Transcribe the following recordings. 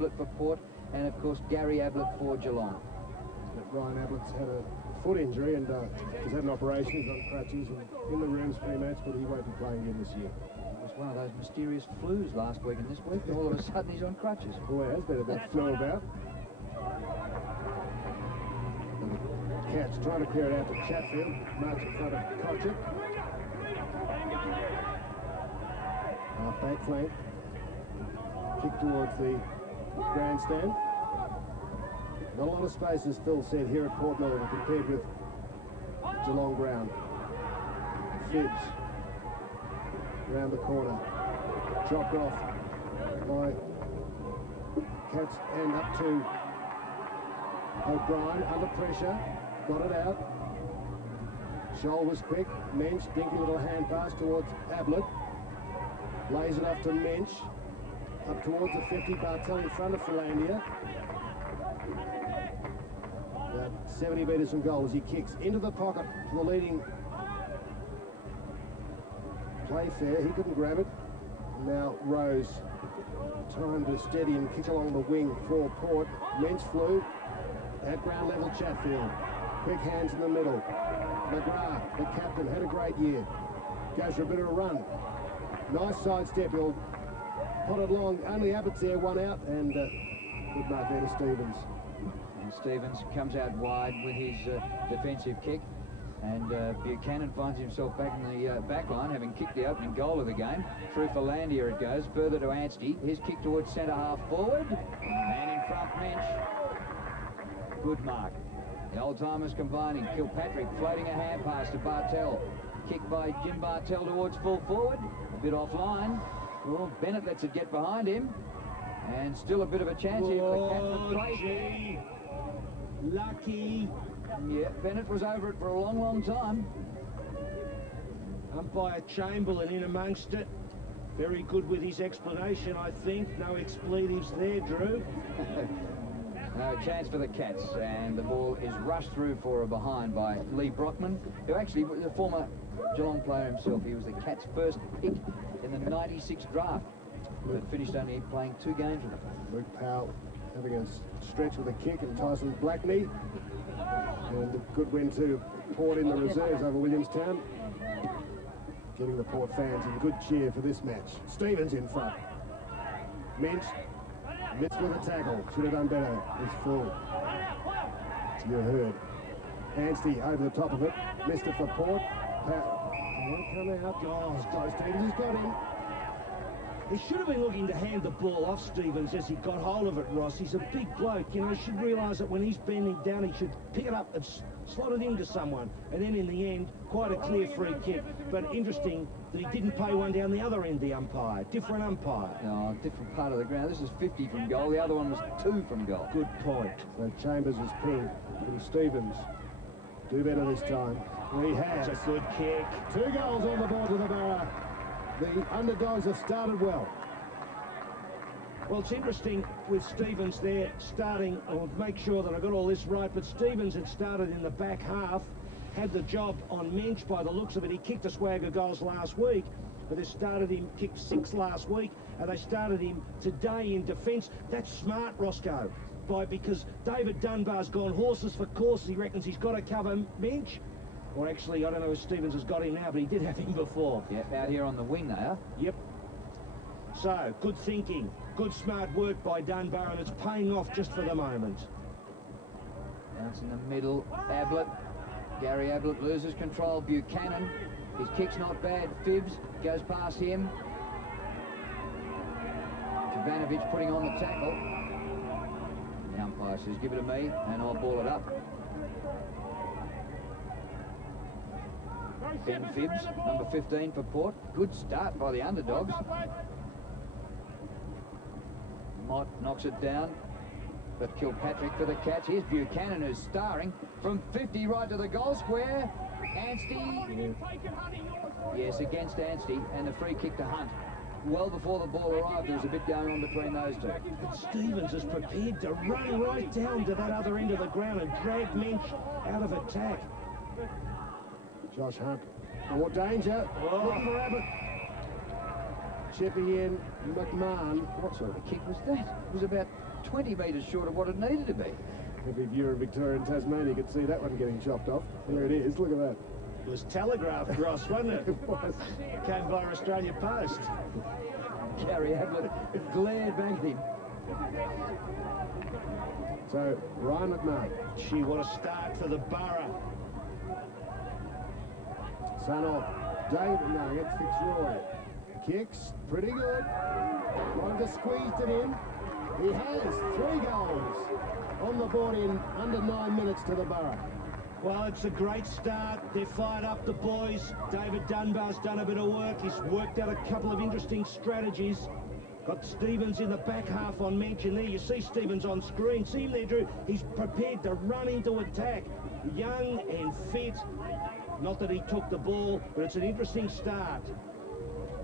Ablett for Port, and of course Gary Ablett for Geelong. But Ryan Ablett's had a foot injury and he's had an operation. He's on crutches and in the rooms pre-match, but he won't be playing again this year. It was one of those mysterious flus last week and this week, and all of a sudden he's on crutches. Boy, has been a bit flew about. Cats trying to clear it out to Chatfield. Marks in front of Cotchett. Half-back flank. Kick towards the grandstand. Not a lot of space, as Phil said, here at Port Melbourne compared with Geelong ground. Phibbs around the corner. Dropped off by Cats and up to O'Brien under pressure. Got it out. Scholl was quick. Mensch, dinky little hand pass towards Ablett. Lays it off to Mensch. Up towards the 50. Bartel in front of Philandia. About 70 metres from goal as he kicks into the pocket to the leading Playfair. He couldn't grab it. Now Rose. Time to steady and kick along the wing for Port. Mensch flew at ground level. Chatfield. Quick hands in the middle. McGrath, the captain, had a great year. Goes for a bit of a run. Nice sidestep. He'll pot it long. Only Abbott's there, one out, and good mark there to Stevens. And Stevens comes out wide with his defensive kick, and Buchanan finds himself back in the back line, having kicked the opening goal of the game. Through for Landier it goes, further to Anstey. His kick towards centre half forward, and in front Mensch. Good mark. The old-timers combining. Kilpatrick floating a hand pass to Bartel. Kick by Jim Bartel towards full forward. A bit offline. Well, Bennett lets it get behind him. And still a bit of a chance here for the Cats to play. Lucky. Yeah, Bennett was over it for a long, long time. Umpire Chamberlain in amongst it. Very good with his explanation, I think. No expletives there, Drew. No chance for the Cats, and the ball is rushed through for a behind by Lee Brockman, who actually was a former Geelong player himself. He was the Cats' first pick in the '96 draft, but finished only playing 2 games with them. Luke Powell having a stretch with a kick, and Tyson Blackney. And a good win to Port in the reserves over Williamstown. Getting the Port fans in good cheer for this match. Stevens in front. Mensch. Missed with a tackle. Should have done better. He's full. You heard. Anstey over the top of it. Missed it for Port. Won't come out. Oh, Stevens has got him. He should have been looking to hand the ball off Stevens as he got hold of it, Ross. He's a big bloke. You know, he should realise that when he's bending down, he should pick it up and slot it into someone. And then in the end, quite a clear free kick. But interesting that he didn't pay one down the other end, the umpire. Different umpire. No, different part of the ground. This is 50 from goal. The other one was 2 from goal. Good point. So Chambers was pinged. And Stevens do better this time. He has. That's a good kick. 2 goals on the board to the Borough. The underdogs have started well. Well, it's interesting with Stevens there starting. I'll make sure that I got all this right, but Stevens had started in the back half, had the job on Mensch by the looks of it. He kicked a swag of goals last week, but they started him, kicked 6 last week, and they started him today in defence. That's smart, Roscoe, because David Dunbar's gone horses for courses. He reckons he's got to cover Mensch. Or actually, I don't know if Stevens has got him now, but he did have him before. Yeah, out here on the wing they are. Yep. So, good thinking, good smart work by Dunbar, and it's paying off just for the moment. Now it's in the middle. Ablett. Gary Ablett loses control. Buchanan. His kick's not bad. Phibbs goes past him. Jovanovic putting on the tackle. The umpire says, give it to me, and I'll ball it up. Ben Phibbs, number 15 for Port. Good start by the underdogs. Mott knocks it down, but Kilpatrick for the Cats. Here's Buchanan, who's starring from 50 right to the goal square. Anstey. Yes, against Anstey, and the free kick to Hunt. Well before the ball arrived, there was a bit going on between those two. And Stevens is prepared to run right down to that other end of the ground and drag Mensch out of attack. Josh Hunt. More danger. Looking for Abbott. Chipping in McMahon. What sort of a kick was that? It was about 20 metres short of what it needed to be. Every viewer in Victoria and Tasmania could see that one getting chopped off. There it is, look at that. It was telegraphed, Ross, wasn't it? It was. Came via Australia Post. Gary Ablett glared back at him. So, Ryan McMahon. Gee, what a start for the Borough. Son of David Nugget, Fitzroy. Kicks, pretty good. Wanted to squeeze it in. He has 3 goals on the board in under 9 minutes to the Borough. Well, it's a great start. They're fired up, the boys. David Dunbar's done a bit of work. He's worked out a couple of interesting strategies. Got Stevens in the back half on mention there. You see Stevens on screen. See him there, Drew. He's prepared to run into attack. Young and fit. Not that he took the ball, but it's an interesting start.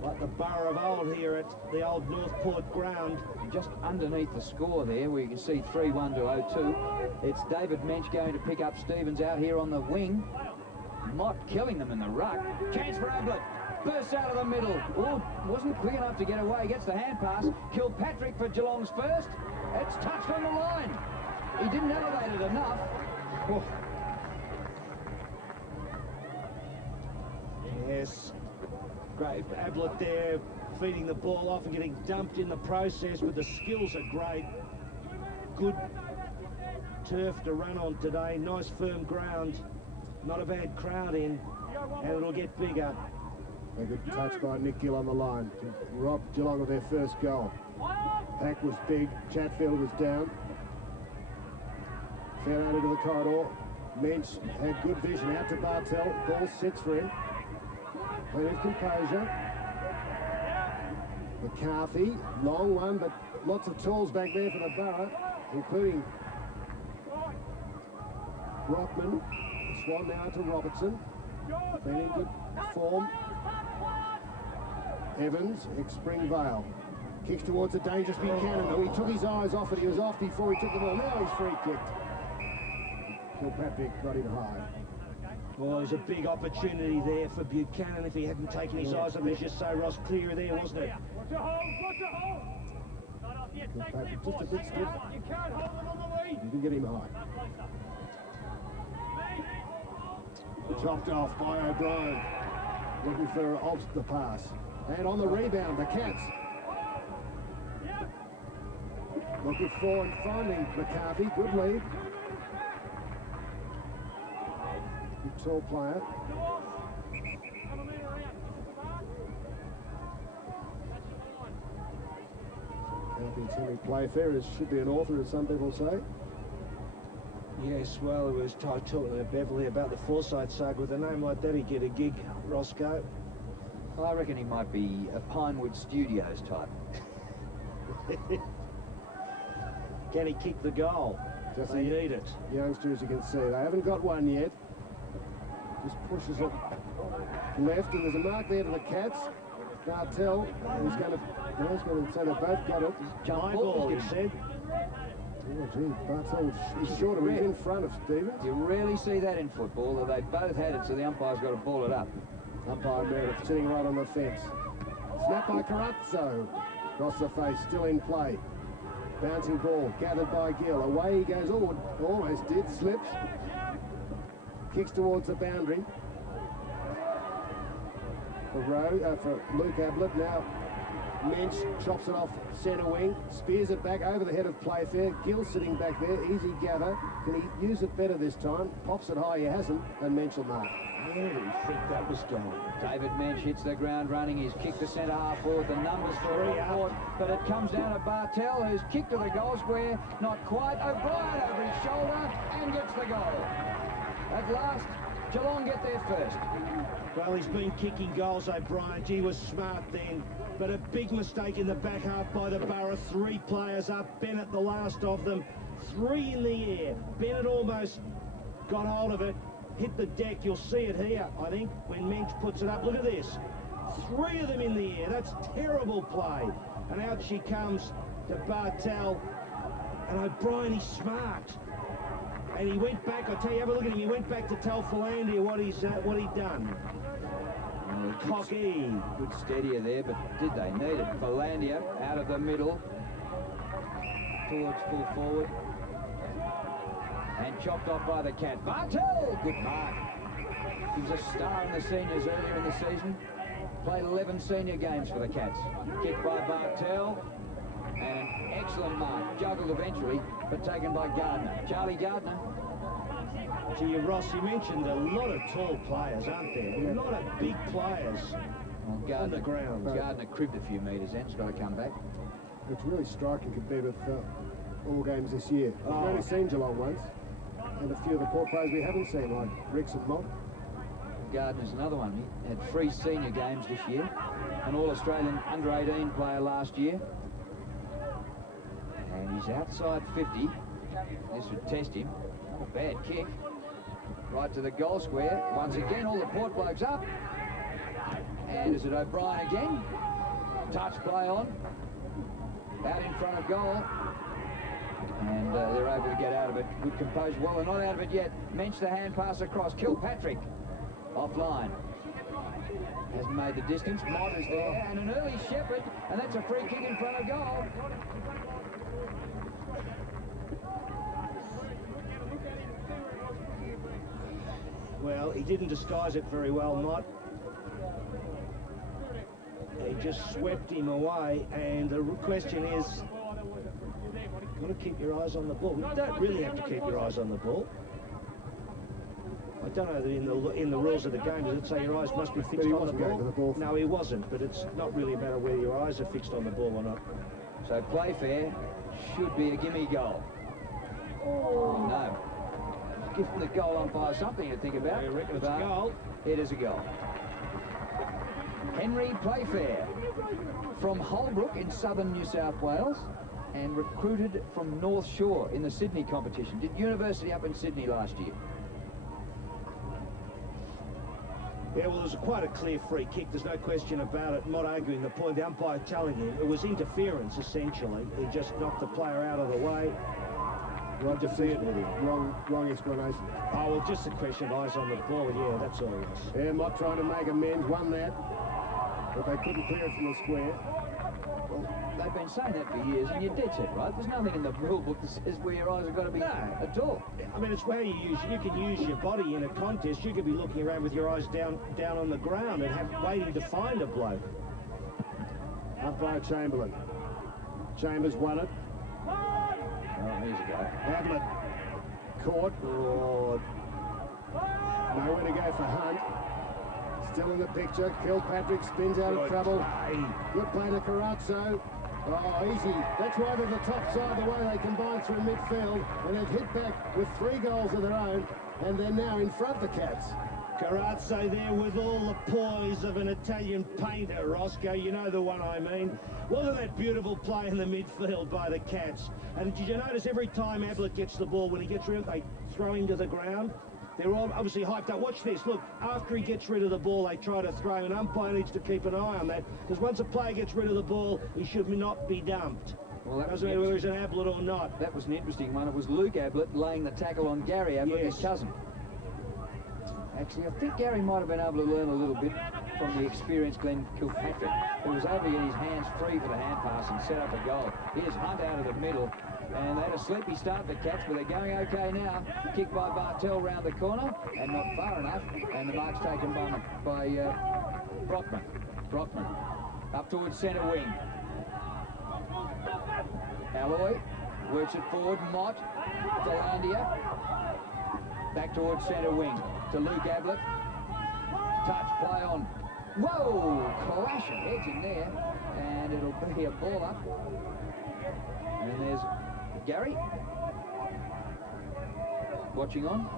Like the Borough of old here at the old Northport ground. Just underneath the score there, where you can see 3-1 to 0-2. It's David Mensch going to pick up Stevens out here on the wing. Mott killing them in the ruck. Chance for Ablett. Bursts out of the middle. Oh, wasn't quick enough to get away. Gets the hand pass. Kilpatrick for Geelong's first. It's touched on the line. He didn't elevate it enough. Oh. Yes. Great. Ablett there feeding the ball off and getting dumped in the process, but the skills are great. Good turf to run on today. Nice firm ground. Not a bad crowd in, and it'll get bigger. A good touch by Nick Gill on the line to rob Geelong of their first goal. Pack was big, Chatfield was down. Fed out into the corridor. Mensch had good vision out to Bartel. Ball sits for him. Plenty of composure. McCarthy, long one, but lots of tools back there for the Borough, including Brockman. Swan now to Robertson. Been in good form. Evans, ex-Springvale. Kicks towards a dangerous Buchanan. Oh, he took his eyes off it. He was off before he took the ball. Now he's free kicked. Kilpatrick got him high. Well, there's a big opportunity there for Buchanan if he hadn't taken his eyes off. As you say, Ross, clear there, wasn't it? Kilpatrick just a bit stiff. You can get him high. Chopped off by O'Brien. Looking for the pass. And on the rebound, the Cats. Looking for and finding McCarthy. Good lead. Good tall player. Helping Timmy Playfair should be an author, as some people say. Yes, well, it was I talking to Beverly about the Forsyth saga. With a name like that, he'd get a gig, Roscoe. I reckon he might be a Pinewood Studios type. Can he kick the goal? Just They need it. Youngsters, you can see, they haven't got one yet. Just pushes it left, and there's a mark there to the Cats. Bartel, he's going to say they both got it. Jump ball, he said. Oh, gee, Bartel is short of him. He's in front of Stevens. You rarely see that in football, that they both had it, so the umpire's got to ball it up. Umpire Meredith sitting right on the fence. Snap by Carazzo. Across the face, still in play. Bouncing ball, gathered by Gill. Away he goes. Oh, almost did. Slips. Kicks towards the boundary. For Luke Ablett. Now Mensch chops it off centre wing. Spears it back over the head of Playfair. Gill sitting back there. Easy gather. Can he use it better this time? Pops it high. He hasn't. And Mensch will mark. Where did he think that was going? David Mensch hits the ground running. He's kicked the centre half forward. The numbers for Northport, but it comes down to Bartel, who's kicked to the goal square. Not quite. O'Brien over his shoulder and gets the goal. At last, Geelong get there first. Well, he's been kicking goals, O'Brien. He was smart then, but a big mistake in the back half by the Borough. 3 players up. Bennett, the last of them. 3 in the air. Bennett almost got hold of it. Hit the deck. You'll see it here, I think, when Mensch puts it up. Look at this. 3 of them in the air. That's terrible play. And out she comes to Bartel. And O'Brien, he's smart. And he went back. I tell you, have a look at him. He went back to tell Philandia what he'd done. Cocky. Good steadier there, but did they need it? Philandia out of the middle. towards full forward. And chopped off by the Cat. Bartel! Good mark. He was a star in the seniors earlier in the season. Played 11 senior games for the Cats. Kicked by Bartel. And an excellent mark. Juggled eventually, but taken by Gardner. Charlie Gardner. Gee, Ross, you mentioned a lot of tall players, aren't there? A lot of big players on the ground. Gardner cribbed a few metres then. He's got to come back. It's really striking compared with all games this year. We've only seen Geelong once, and a few of the Port players we haven't seen, like Ricks and Mott. Gardner's another one. He had 3 senior games this year. An All-Australian under-18 player last year. And he's outside 50. This would test him. Not a bad kick. Right to the goal square. Once again, all the Port blokes up. And is it O'Brien again? Touch play on. Out in front of goal. And they're able to get out of it. Good composure. Well, they're not out of it yet. Mensch the hand pass across. Kilpatrick. Offline. Hasn't made the distance. Mott is there. And an early Shepherd. And that's a free kick in front of goal. Well, he didn't disguise it very well, Mott. He just swept him away, and the question is, you've got to keep your eyes on the ball. You don't really have to keep your eyes on the ball. I don't know that in the rules of the game, does it say your eyes must be fixed on the ball? No, he wasn't, but it's not really a matter whether your eyes are fixed on the ball or not. So Playfair should be a gimme goal. Oh, no. Giving the goal umpire something to think about. I reckon it's a goal. It is a goal. Henry Playfair from Holbrook in southern New South Wales and recruited from North Shore in the Sydney competition. Did university up in Sydney last year. Yeah, well, it was quite a clear free kick. There's no question about it. Not arguing the point. The umpire telling him it was interference, essentially. He just knocked the player out of the way. Right to see it with him. Wrong explanation. Oh, well, just a question of eyes on the ball. Yeah, that's all it is. Yeah, Mott trying to make amends. Won that. But they couldn't clear it from the square. Well, they've been saying that for years, and you're dead set, right? There's nothing in the rule book that says where your eyes have got to be at all. I mean, it's where you can use your body in a contest. You could be looking around with your eyes down on the ground and waiting to find a bloke. Umpire Chamberlain. Chambers won it. Oh, here's a go. Ablett caught. Oh. Nowhere to go for Hunt. Still in the picture. Kilpatrick spins out of trouble. Good play to Carazzo. Oh, easy. That's why they're the top side, the way they combine through midfield. And they've hit back with 3 goals of their own. And they're now in front, the Cats. Carazzo there with all the poise of an Italian painter, Roscoe. You know the one I mean. Wasn't that beautiful play in the midfield by the Cats? And did you notice every time Ablett gets the ball, when he gets rid of it, they throw him to the ground? They're all obviously hyped up. Watch this. Look, after he gets rid of the ball, they try to throw. An umpire needs to keep an eye on that, because once a player gets rid of the ball, he should not be dumped. Well, that doesn't matter whether he's an Ablett or not. That was an interesting one. It was Luke Ablett laying the tackle on Gary Ablett, his cousin. Actually, I think Gary might have been able to learn a little bit from the experienced Glenn Kilpatrick, who was able to get his hands free for the hand pass and set up a goal. Here's Hunt out of the middle, and they had a sleepy start, the Cats, but they're going okay now. Kick by Bartel round the corner, and not far enough, and the mark's taken by Brockman. Brockman up towards centre wing. Alloy works it forward. Mott, Delandia, back towards centre wing to Luke Ablett. Touch play on. Whoa! Clash of heads in there, and it'll be a ball up. And there's Gary watching on.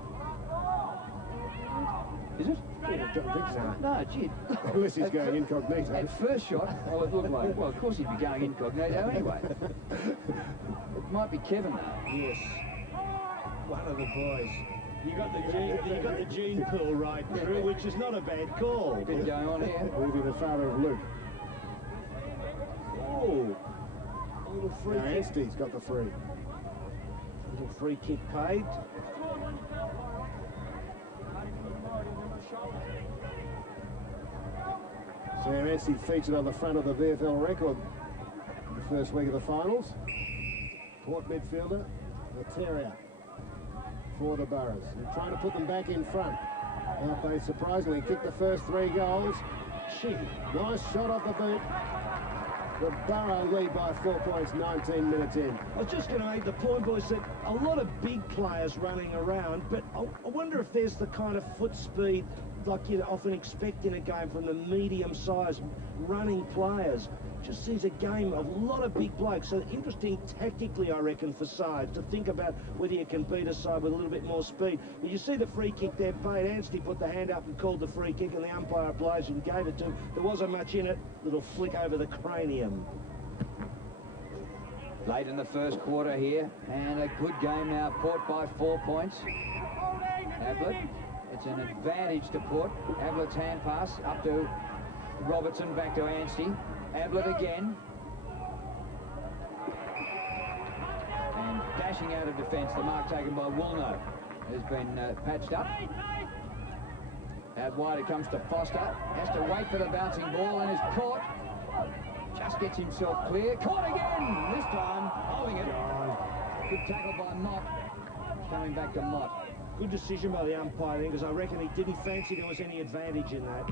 Is it? I don't think so. No, gee. Unless he's going incognito. At first shot, well, it looked like, well, of course he'd be going incognito anyway. It might be Kevin, though. Yes. One of the boys. You got the gene pool right through, which is not a bad call. Bit going on here. Will be the father of Luke. Oh, a little free kick. Anstey's got the free. Little free kick paid. Sam Anstey featured on the front of the VFL record the first week of the finals. Port midfielder, the Terrier for the Burrows. They're trying to put them back in front. They surprisingly kicked the first 3 goals. Gee, nice shot off the boot. The Burrow lead by 4 points, 19 minutes in. I was just going to make the point, boys, that a lot of big players running around, but I wonder if there's the kind of foot speed like you'd often expect in a game from the medium-sized running players. Just sees a game of a lot of big blokes. So interesting tactically, I reckon, for sides to think about whether you can beat a side with a little bit more speed. But you see the free kick there. Bade Anstey put the hand up and called the free kick, and the umpire obliged and gave it to him. There wasn't much in it. Little flick over the cranium. Late in the first quarter here, and a good game now. Port by 4 points. Ablett, it's an advantage to Port. Ablett's hand pass up to Robertson, back to Anstey. Ablett again. And dashing out of defence, the mark taken by Woolno has been patched up. Out wide it comes to Foster. Has to wait for the bouncing ball and is caught. Just gets himself clear. Caught again! This time, holding it. Good tackle by Mott. Coming back to Mott. Good decision by the umpire then, because I reckon he didn't fancy there was any advantage in that.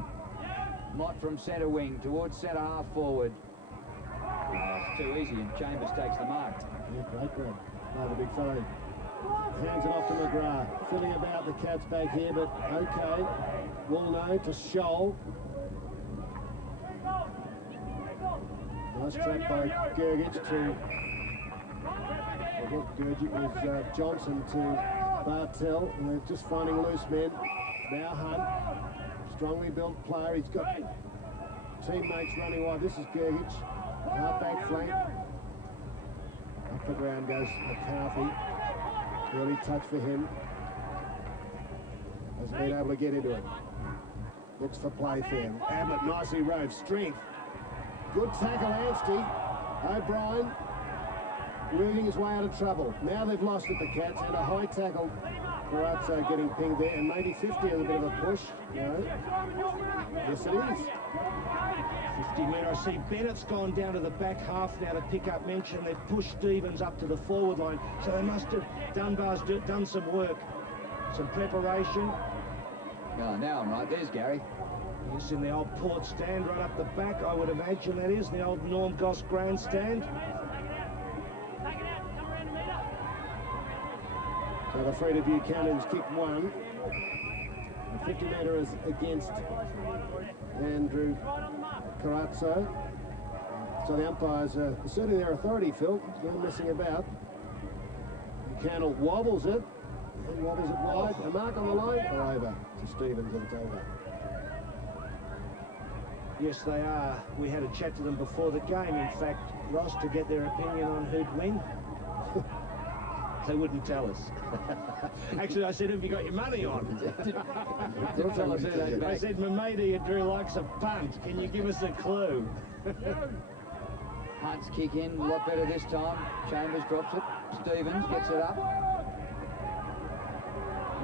Mott from centre wing towards centre half forward. It's too easy, and Chambers takes the mark. Yeah, great grab. No, the big fellow hands it off to McGrath. Filling about the Cats back here, but okay. Woolno to Scholl. Nice trap by Gergich to... I think Gergich was Johnson to Bartell, and they're just finding loose men. Now Hunt. Strongly built player. He's got teammates running wide. This is Gergich. Half-back flank. Up the ground goes McCarthy. Early touch for him. Hasn't been able to get into it. Looks for Playfair. Ablett nicely rode. Strength. Good tackle, Anstey. O'Brien moving his way out of trouble. Now they've lost it, the Cats, and a high tackle. Carazzo getting pinged there, and maybe 50 is a bit of a push. No. Yes, it is. 50-metre. I see Bennett's gone down to the back half now to pick up mention. They've pushed Stevens up to the forward line, so they must have, Dunbar's done some work, some preparation. Oh, now I'm right. There's Gary. Yes, in the old Port stand right up the back, I would imagine that is, the old Norm Goss grandstand. So the Freda Buchanan's kicked one. The 50-metre is against Andrew Carazzo. So the umpires are asserting their authority, Phil. No messing about. Buchanan wobbles it. And wobbles it wide. A mark on the line. Or over to Stevens, and it's over. Yes, they are. We had a chat to them before the game, in fact, Ross, to get their opinion on who'd win. They wouldn't tell us. Actually, I said, have you got your money on? Didn't tell us who they'd back. I said, Mamadi Drew likes a punt. Can you give us a clue? Hunt's kick in, a lot better this time. Chambers drops it. Stevens gets it up.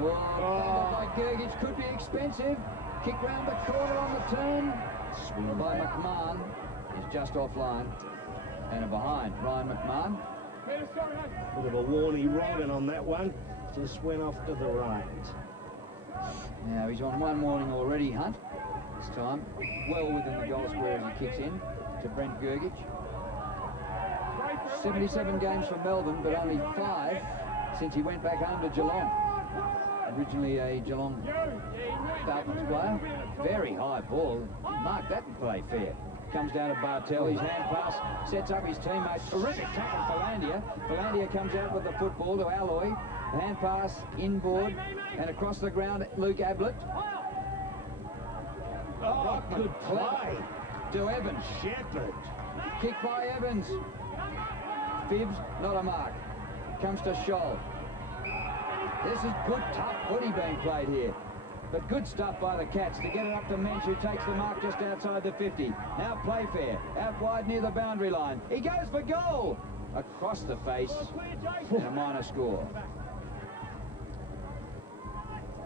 Oh, by Gergich could be expensive. Kick round the corner on the turn. Swing by McMahon is just offline. And behind Ryan McMahon. Bit of a warning Robin on that one. Just went off to the right. Now he's on one warning already, Hunt. This time well within the goal square as he kicks in to Brent Gergich. 77 games for Melbourne, but only 5 since he went back home to Geelong. Originally a Geelong Falcons player. Very high ball. Mark that and play fair. Comes down to Bartell. His hand pass sets up his teammate. Terrific tackle for Landia. Landia comes out with the football to Alloy. Hand pass inboard and across the ground. Luke Ablett. Oh, good play to Evans. Shepherd. Kick by Evans. Phibbs, not a mark. Comes to Scholl. This is good, tough footy being played here. But good stuff by the Cats to get it up to Mensch, who takes the mark just outside the 50. Now Playfair, out wide near the boundary line. He goes for goal! Across the face, and a minor score.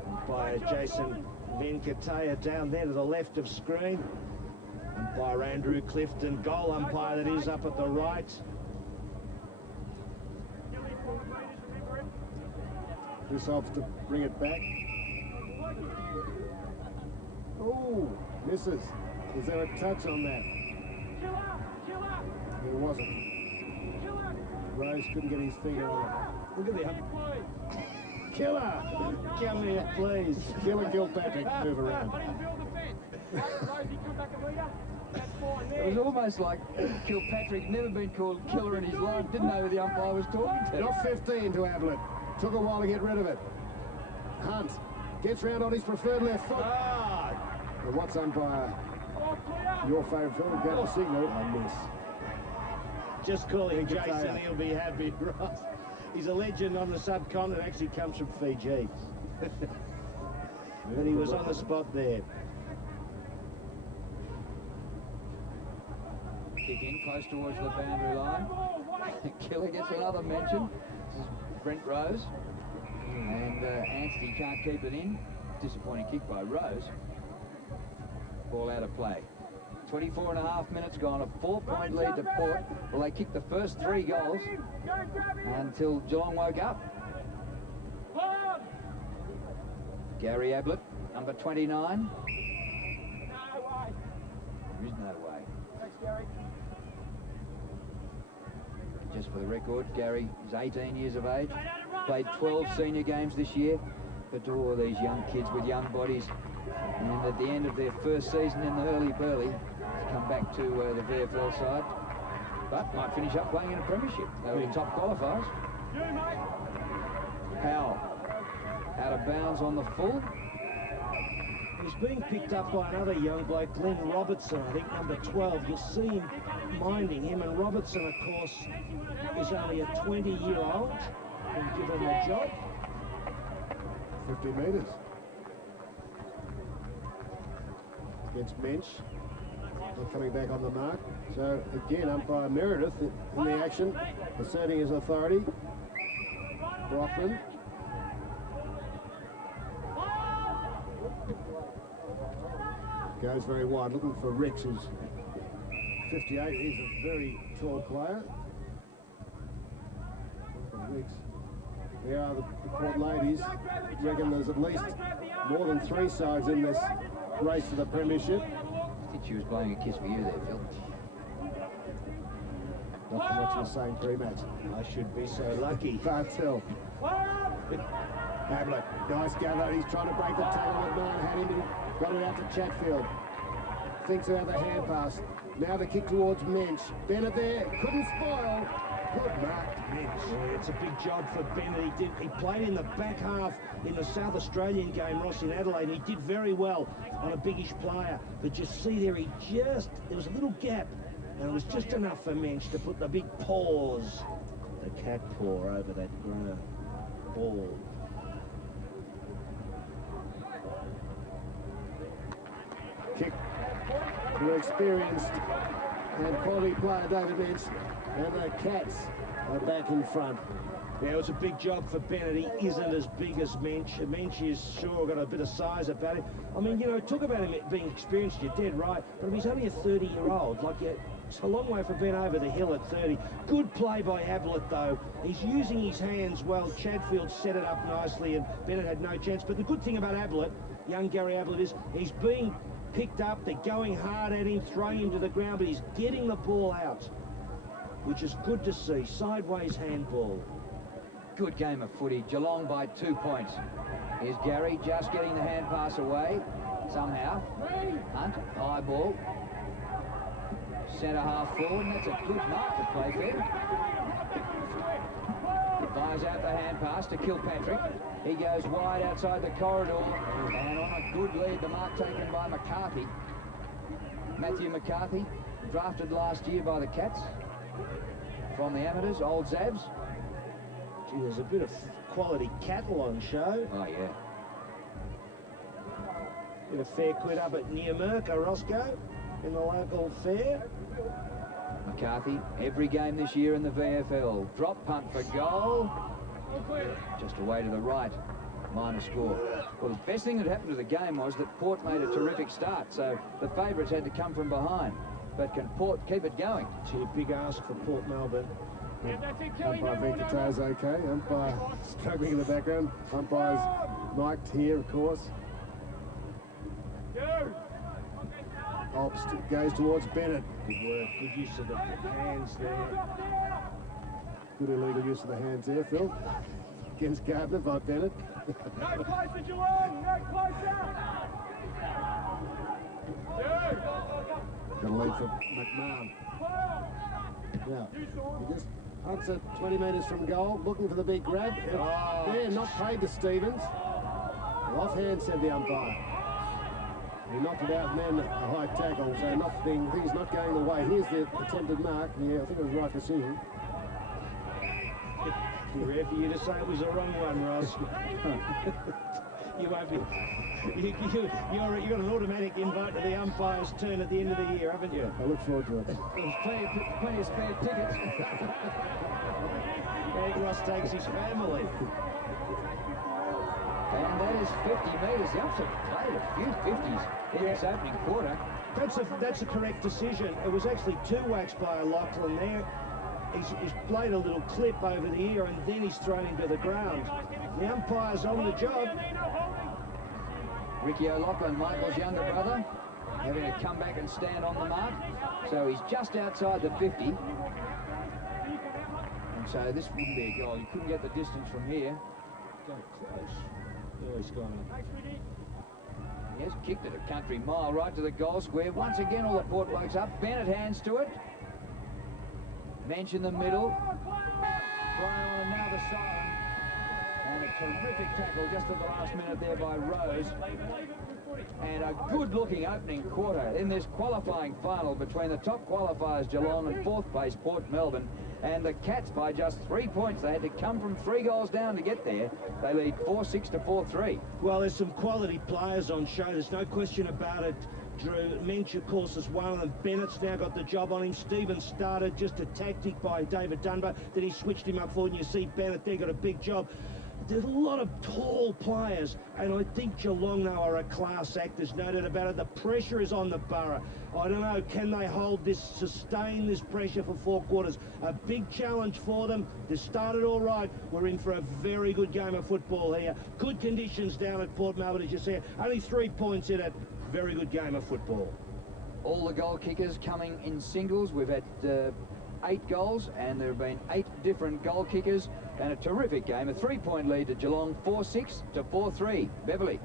Umpire Jason Venkataya down there to the left of screen. Umpire Andrew Clifton, goal umpire that is up at the right. This opts to bring it back. Oh, misses. Is there a touch on that? There wasn't. Rose couldn't get his finger on it. Look at the Killer! Come here, please. Killer Kilpatrick, move around. It was almost like Kilpatrick, never been called killer in his life, didn't know who the umpire was talking to. Not 15 to Ablett. Took a while to get rid of it. Hunt gets round on his preferred left foot. And what's umpire? Your favourite film, get a signal. I miss. Just call him Jason, he'll be happy, Ross. He's a legend on the subcontinent, actually comes from Fiji. But he was on the spot there. Kick in close towards the boundary line. Killer gets another mention. This is Brent Rose. And Anstey can't keep it in. Disappointing kick by Rose. Ball out of play. 24.5 minutes gone, a 4-point lead to Port. Well, they kicked the first 3 goals until Geelong woke up. Gary Ablett, number 29. There is no way. Just for the record, Gary is 18 years of age, played 12 senior games this year. But to all these young kids with young bodies, and at the end of their first season in the hurly-burly, come back to the VFL side, but might finish up playing in a premiership. They were the top qualifiers. Powell out of bounds on the full. He's being picked up by another young bloke, Glenn Robertson, I think number 12. You'll see him minding him, and Robertson, of course, is only a 20-year-old and given the job. 50 metres. Against Mensch. Not coming back on the mark. So again, umpire Meredith in the action, asserting his authority. Brockman. Goes very wide, looking for Rich, who's 58. He's a very tall player. There are the Port ladies. Reckon there's at least more than 3 sides in this race to the premiership. I think she was blowing a kiss for you there, Phil. Not from what you were saying pre-match. I should be so lucky. Bartel. Ablett, nice gather. He's trying to break the tackle at 9. Had him and got it out to Chatfield. Thinks about the hand pass. Now the kick towards Mensch. Bennett there. Couldn't spoil. Good mark, Mensch. Yeah, it's a big job for Bennett. He played in the back half in the South Australian game, Ross, in Adelaide, and he did very well on a biggish player. But you see there, there was a little gap, and it was just enough for Mensch to put the big paws, the cat paw over that ball. Kick to experienced and quality player David Mensch, and the Cats are back in front. Yeah, it was a big job for Bennett. He isn't as big as Mensch. Mensch is sure got a bit of size about him. I mean, you know, talk about him being experienced, you're dead right, but he's only a 30-year-old. Like, it's a long way from being over the hill at 30. Good play by Ablett, though. He's using his hands well. Chatfield set it up nicely, and Bennett had no chance. But the good thing about Ablett, young Gary Ablett, is he's being picked up. They're going hard at him, throwing him to the ground, but he's getting the ball out, which is good to see. Sideways handball. Good game of footy. Geelong by 2 points. Here's Gary just getting the hand pass away somehow. Hunt, high ball. Centre half forward, and that's a good mark to play fair. Fires out the hand pass to Kilpatrick. He goes wide outside the corridor, and on a good lead, the mark taken by McCarthy. Matthew McCarthy, drafted last year by the Cats from the amateurs, old Zabs. Gee, there's a bit of quality cattle on show. Oh, yeah. Bit of fair quid up at Neomerca, Roscoe, in the local fair. McCarthy, every game this year in the VFL. Drop punt for goal. Just away to the right. Minor score. Well, the best thing that happened to the game was that Port made a terrific start, so the favourites had to come from behind. But can Port keep it going? Gee, big ask for Port Melbourne. Umpire Venkataz okay. Umpire struggling in the background. Umpire's mic'd here, of course. Obst goes towards Bennett. Good work, good use of the hands there. Good illegal use of the hands there, Phil. Against Gardner by Bennett. No closer, Geelong! No closer! Got a lead for McMahon. Now, he just hunts it 20 metres from goal, looking for the big grab. There, not paid to Stevens. Offhand, said the umpire. He knocked it out and then a high tackle, so things not going the way. Here's the attempted mark. Yeah, I think it was the right decision. Rare for you to say it was the wrong one, Ross. You won't be. You've got an automatic invite to the umpire's turn at the end of the year, haven't you? I look forward to it. There's plenty of spare tickets. Eric Ross takes his family. And that is 50 metres. The Umps have played a few 50s in this opening quarter. That's a correct decision. It was actually 2 whacks by O'Loughlin there. He's played a little clip over the ear and then he's thrown him to the ground. The umpire's on the job. Ricky O'Loughlin, Michael's younger brother, having to come back and stand on the mark. So he's just outside the 50. And so this wouldn't be a goal. You couldn't get the distance from here. Got it close. Oh, he's gone. He has kicked it a country mile right to the goal square. Once again, all the Port blokes up. Bennett hands to it. Mensch in the middle. Brian on another siren. And a terrific tackle just at the last minute there by Rose. And a good-looking opening quarter in this qualifying final between the top qualifiers Geelong and 4th place Port Melbourne. And the Cats by just 3 points. They had to come from 3 goals down to get there. They lead 4-6 to 4-3. Well, there's some quality players on show. There's no question about it. Drew Mensch, of course, is one of them. Bennett's now got the job on him. Stevens started just a tactic by David Dunbar. Then he switched him up forward, and you see Bennett there got a big job. There's a lot of tall players, and I think Geelong, though, are a class act. There's no doubt about it. The pressure is on the Borough. I don't know, can they hold this, sustain this pressure for 4 quarters? A big challenge for them. They started all right. We're in for a very good game of football here. Good conditions down at Port Melbourne, as you see. Only 3 points in it. Very good game of football. All the goal kickers coming in singles. We've had 8 goals, and there have been 8 different goal kickers, and a terrific game. A 3-point lead to Geelong, 4-6 to 4-3. Beverly.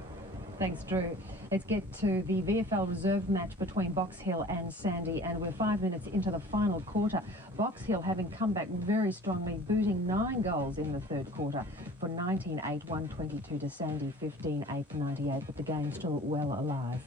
Thanks, Drew. Let's get to the VFL reserve match between Box Hill and Sandy, and we're 5 minutes into the final quarter. Box Hill having come back very strongly, booting 9 goals in the 3rd quarter for 19-8, 122 to Sandy, 15-8, 98, but the game's still well alive.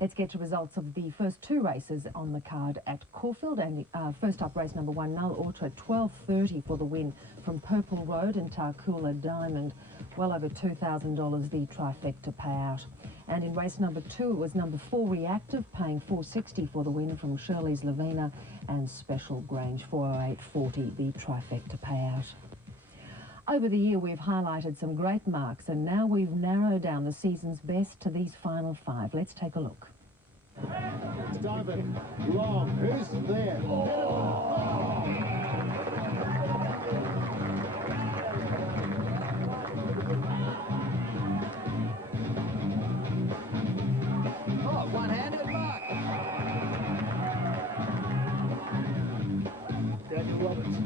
Let's get to results of the first 2 races on the card at Caulfield. And first up, race number 1, Null Ultra, 12.30 for the win from Purple Road and Tarcoola Diamond. Well over $2,000 the trifecta payout. And in race number 2, it was number 4, Reactive, paying $4.60 for the win from Shirley's Lavina and Special Grange, $408.40 the trifecta payout. Over the year, we've highlighted some great marks, and now we've narrowed down the season's best to these final 5. Let's take a look. It's Diamond. Long. Who's there? Oh, one-handed mark. Daniel Roberts.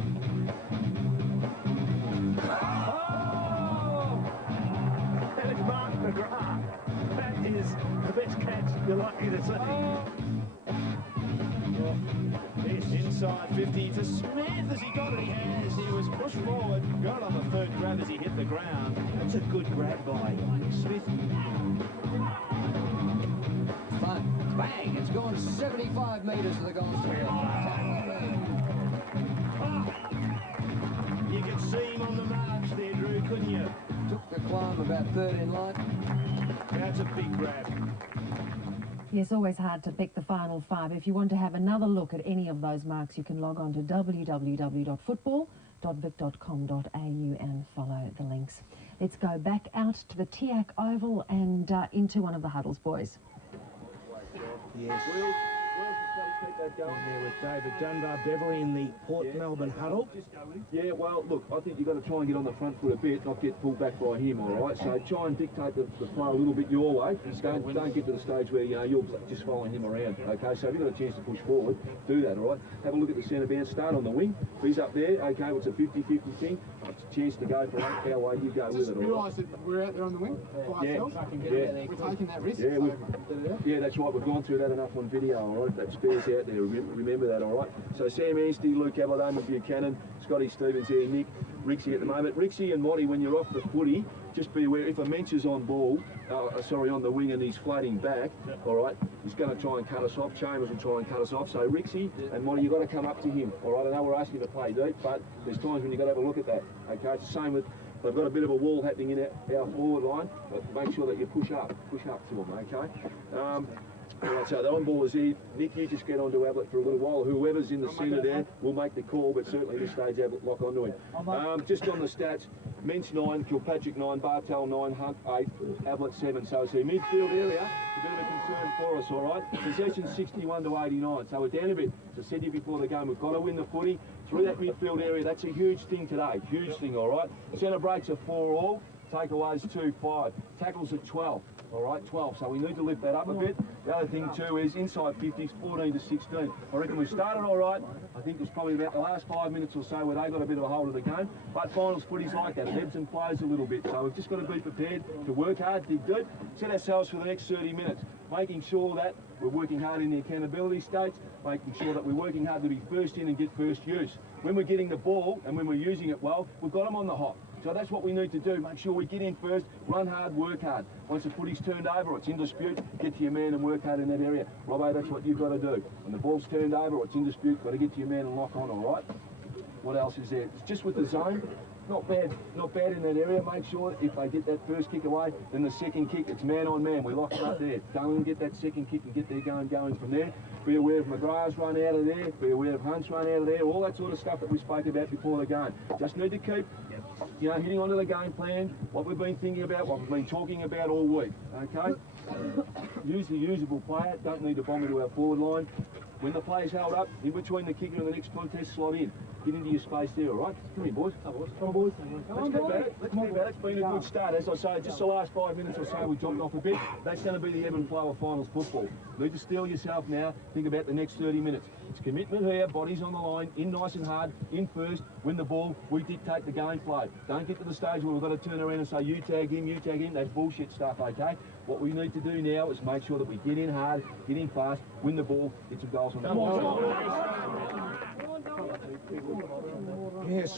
That is the best catch you're likely to see. This inside 50 to Smith as he got it. He was pushed forward, got on the 3rd grab as he hit the ground. That's a good grab by Smith. Fun. Bang! It's gone 75 metres to the goal square. You could see him on the march there, Drew, couldn't you? Took the climb about 3rd in line. That's a big grab. Yes, always hard to pick the final 5. If you want to have another look at any of those marks, you can log on to www.football.vic.com.au and follow the links. Let's go back out to the TIAC Oval and into one of the huddles, boys. Yes. keep that going. There with David Dunbar, Beverly in the Port Melbourne huddle. Yeah, well, look, I think you've got to try and get on the front foot a bit, not get pulled back by him, all right? So try and dictate the flow a little bit your way. Don't get to the stage where, you know, you're just following him around, okay? So if you've got a chance to push forward, do that, all right? Have a look at the centre bounce, start on the wing. If he's up there, okay, well, it's a 50-50 thing. It's a chance to go for it, our way, you go with it, all right? Realise that we're out there on the wing by ourselves. We're taking that risk. Yeah, that's right. We've gone through that enough on video, all right? That spares out there. Remember that, all right? So Sam Anstey, Luke Aberdeen, Buchanan, Scotty Stevens here, Nick, Rixie at the moment. Rixie and Monty, when you're off the footy, just be aware, if a Mensch is on ball, on the wing and he's floating back, all right, he's going to try and cut us off. Chambers will try and cut us off. So Rixie and Monty, you've got to come up to him, all right? I know we're asking you to play deep, but there's times when you've got to have a look at that, okay? It's the same with, they've got a bit of a wall happening in our forward line, but make sure that you push up to them, okay? All right, so the on ball is here. Nick, you just get onto Ablett for a little while. Whoever's in the centre there will make the call, but certainly this stage Ablett lock onto him. Just on the stats, Mensch 9, Kilpatrick 9, Bartel 9, Hunt 8, Ablett 7. So it's a midfield area, a bit of a concern for us, all right? Possession 61 to 89, so we're down a bit. As I said to you before the game, we've got to win the footy through that midfield area. That's a huge thing today, huge thing, all right? Centre breaks are 4 all, takeaways 2, 5, tackles are 12. All right, 12, so we need to lift that up a bit. The other thing too is inside 50s, 14 to 16. I reckon we started all right. I think it was probably about the last 5 minutes or so where they got a bit of a hold of the game. But finals footy's like that, it ebbs and flows a little bit. So we've just got to be prepared to work hard, dig deep, set ourselves for the next 30 minutes, making sure that we're working hard in the accountability states, making sure that we're working hard to be first in and get first use. When we're getting the ball and when we're using it well, we've got them on the hop. So that's what we need to do. Make sure we get in first, run hard, work hard. Once the footy's turned over or it's in dispute, get to your man and work hard in that area. Robbo, that's what you've got to do. When the ball's turned over or it's in dispute, got to get to your man and lock on, all right? What else is there? It's just with the zone. Not bad in that area. Make sure if they get that first kick away, then the second kick, it's man on man. We lock it up there. Go and get that second kick and get there going from there. Be aware of McGrath's run out of there. Be aware of Hunt's run out of there. All that sort of stuff that we spoke about before the game. Just need to keep, you know, hitting onto the game plan, what we've been thinking about, what we've been talking about all week, okay? Use the usable player. Don't need to bomb into our forward line. When the play's held up, in between the kicker and the next contest, slot in. Get into your space there, all right? Come here, boys. Come on, boys. Let's get at it. Let's get at it. It's been a good start. As I say, just the last 5 minutes or so, we dropped off a bit. That's going to be the ebb and flow of finals football. You need to steel yourself now. Think about the next 30 minutes. It's commitment here, bodies on the line, in nice and hard, in first, win the ball. We dictate the game flow. Don't get to the stage where we've got to turn around and say, you tag him. That's bullshit stuff, okay? What we need to do now is make sure that we get in hard, get in fast, win the ball, get some goals on the board. Yes.